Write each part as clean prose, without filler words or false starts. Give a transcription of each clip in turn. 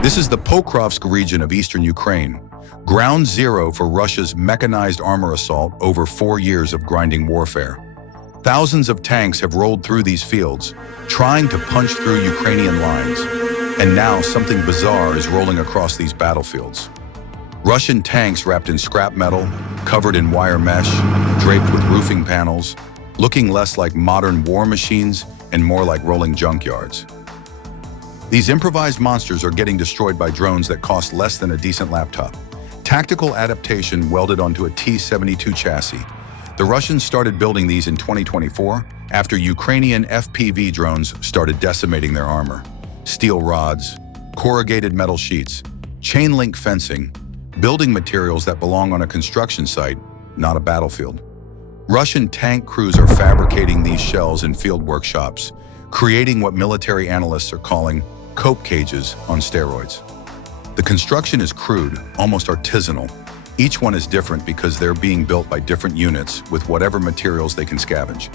This is the Pokrovsk region of eastern Ukraine, ground zero for Russia's mechanized armor assault over 4 years of grinding warfare. Thousands of tanks have rolled through these fields, trying to punch through Ukrainian lines. And now something bizarre is rolling across these battlefields. Russian tanks wrapped in scrap metal, covered in wire mesh, draped with roofing panels, looking less like modern war machines and more like rolling junkyards. These improvised monsters are getting destroyed by drones that cost less than a decent laptop. Tactical adaptation welded onto a T-72 chassis. The Russians started building these in 2024 after Ukrainian FPV drones started decimating their armor. Steel rods, corrugated metal sheets, chain link fencing, building materials that belong on a construction site, not a battlefield. Russian tank crews are fabricating these shells in field workshops, creating what military analysts are calling cope cages on steroids. The construction is crude, almost artisanal. Each one is different because they're being built by different units with whatever materials they can scavenge.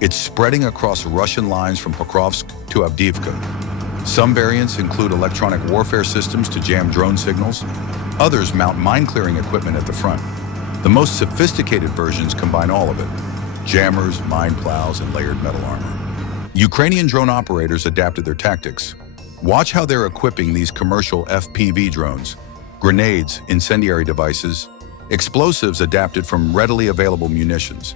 It's spreading across Russian lines from Pokrovsk to Avdiivka. Some variants include electronic warfare systems to jam drone signals. Others mount mine-clearing equipment at the front. The most sophisticated versions combine all of it: jammers, mine plows, and layered metal armor. Ukrainian drone operators adapted their tactics. Watch how they're equipping these commercial FPV drones: grenades, incendiary devices, explosives adapted from readily available munitions.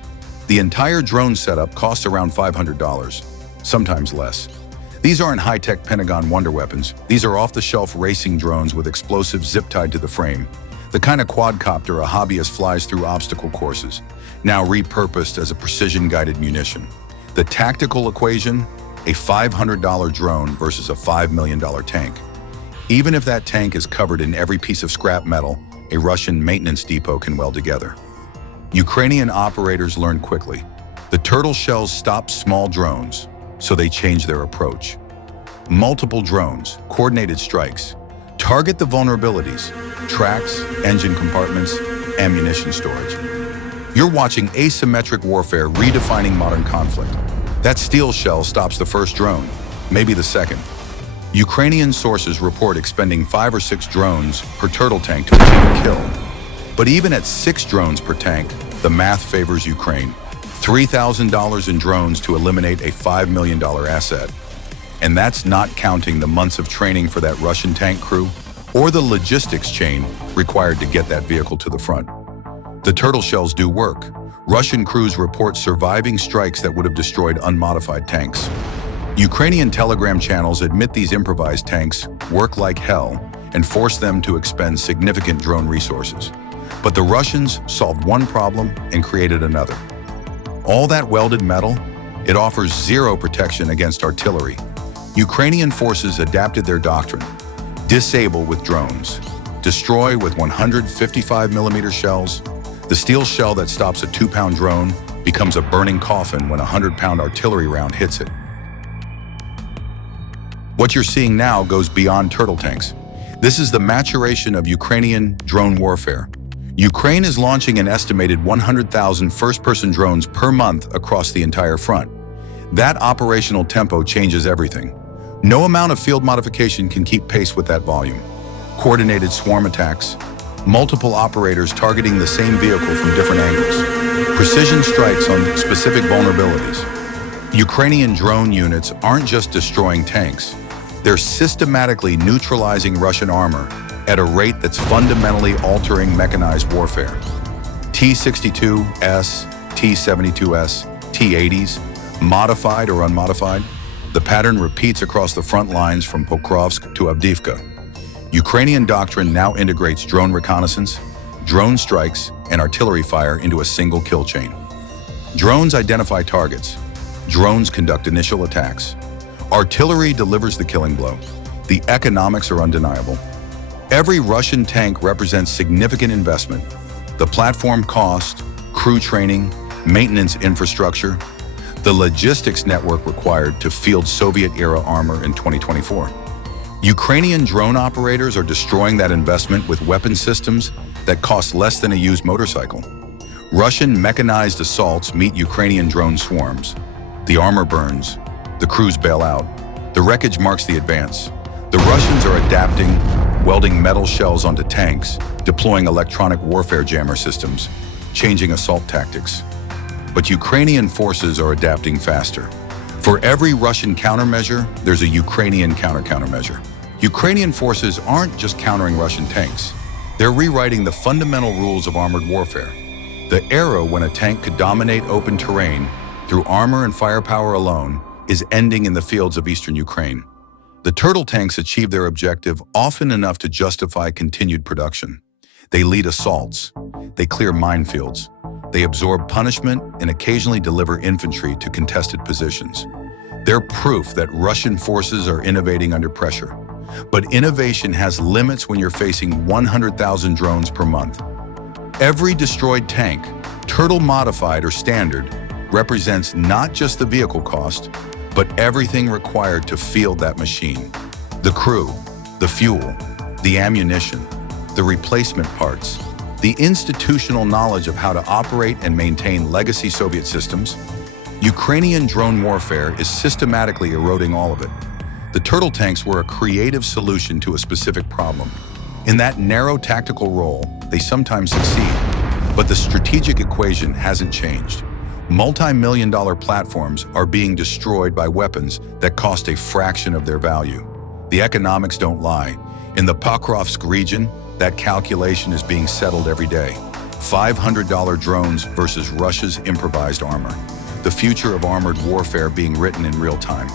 The entire drone setup costs around $500, sometimes less. These aren't high-tech Pentagon wonder weapons. These are off-the-shelf racing drones with explosives zip-tied to the frame. The kind of quadcopter a hobbyist flies through obstacle courses, now repurposed as a precision-guided munition. The tactical equation: a $500 drone versus a $5 million tank. Even if that tank is covered in every piece of scrap metal a Russian maintenance depot can weld together. Ukrainian operators learned quickly. The turtle shells stop small drones, so they change their approach. Multiple drones, coordinated strikes, target the vulnerabilities: tracks, engine compartments, ammunition storage. You're watching asymmetric warfare redefining modern conflict. That steel shell stops the first drone, maybe the second. Ukrainian sources report expending 5 or 6 drones per turtle tank to achieve a kill. But even at 6 drones per tank, the math favors Ukraine. $3,000 in drones to eliminate a $5 million asset. And that's not counting the months of training for that Russian tank crew or the logistics chain required to get that vehicle to the front. The turtle shells do work. Russian crews report surviving strikes that would have destroyed unmodified tanks. Ukrainian Telegram channels admit these improvised tanks work like hell and force them to expend significant drone resources. But the Russians solved one problem and created another. All that welded metal, it offers zero protection against artillery. Ukrainian forces adapted their doctrine: disable with drones, destroy with 155mm shells. The steel shell that stops a 2-pound drone becomes a burning coffin when a 100-pound artillery round hits it. What you're seeing now goes beyond turtle tanks. This is the maturation of Ukrainian drone warfare. Ukraine is launching an estimated 100,000 first-person drones per month across the entire front. That operational tempo changes everything. No amount of field modification can keep pace with that volume. Coordinated swarm attacks, multiple operators targeting the same vehicle from different angles, precision strikes on specific vulnerabilities. Ukrainian drone units aren't just destroying tanks. They're systematically neutralizing Russian armor at a rate that's fundamentally altering mechanized warfare. T-62S, T-72S, T-80s, modified or unmodified, the pattern repeats across the front lines from Pokrovsk to Avdiivka. Ukrainian doctrine now integrates drone reconnaissance, drone strikes, and artillery fire into a single kill chain. Drones identify targets. Drones conduct initial attacks. Artillery delivers the killing blow. The economics are undeniable. Every Russian tank represents significant investment. The platform cost, crew training, maintenance infrastructure, the logistics network required to field Soviet-era armor in 2024. Ukrainian drone operators are destroying that investment with weapon systems that cost less than a used motorcycle. Russian mechanized assaults meet Ukrainian drone swarms. The armor burns, the crews bail out, the wreckage marks the advance. The Russians are adapting, welding metal shells onto tanks, deploying electronic warfare jammer systems, changing assault tactics. But Ukrainian forces are adapting faster. For every Russian countermeasure, there's a Ukrainian countermeasure. Ukrainian forces aren't just countering Russian tanks. They're rewriting the fundamental rules of armored warfare. The era when a tank could dominate open terrain through armor and firepower alone is ending in the fields of eastern Ukraine. The turtle tanks achieve their objective often enough to justify continued production. They lead assaults, they clear minefields, they absorb punishment and occasionally deliver infantry to contested positions. They're proof that Russian forces are innovating under pressure. But innovation has limits when you're facing 100,000 drones per month. Every destroyed tank, turtle modified or standard, represents not just the vehicle cost, but everything required to field that machine. The crew, the fuel, the ammunition, the replacement parts, the institutional knowledge of how to operate and maintain legacy Soviet systems. Ukrainian drone warfare is systematically eroding all of it. The turtle tanks were a creative solution to a specific problem. In that narrow tactical role, they sometimes succeed, but the strategic equation hasn't changed. Multi-million-dollar platforms are being destroyed by weapons that cost a fraction of their value. The economics don't lie. In the Pokrovsk region, that calculation is being settled every day. $500 drones versus Russia's improvised armor. The future of armored warfare being written in real time.